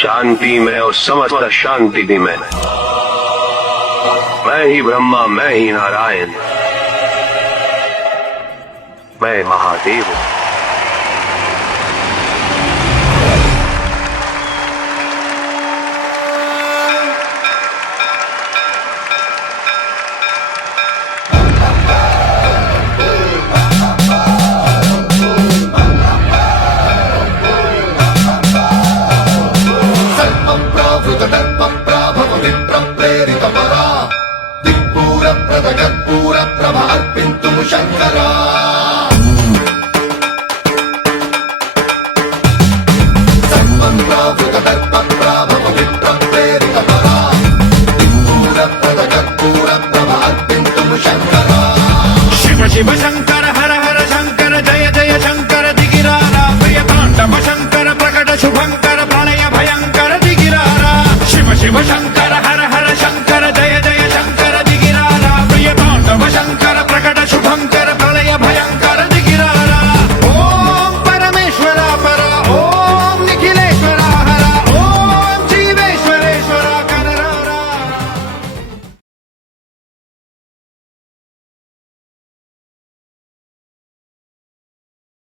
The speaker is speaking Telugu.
शांति में और समस्त शांति भी मैं ही ब्रह्मा, मैं ही नारायण, मैं महादेव हूं। శంకరా సర్వం ప్రావృత దర్ప ప్రాభవ విప్రం ప్రేరిత పరా దిక్పూర ప్రద కర్పూర ప్రభ అర్పింతుము శంకరా శివ శివ శంకర హర హర శంకర జయ జయ శంకర దిగిరారా ప్రియ తాండవ శంకర ప్రకట శుభంకర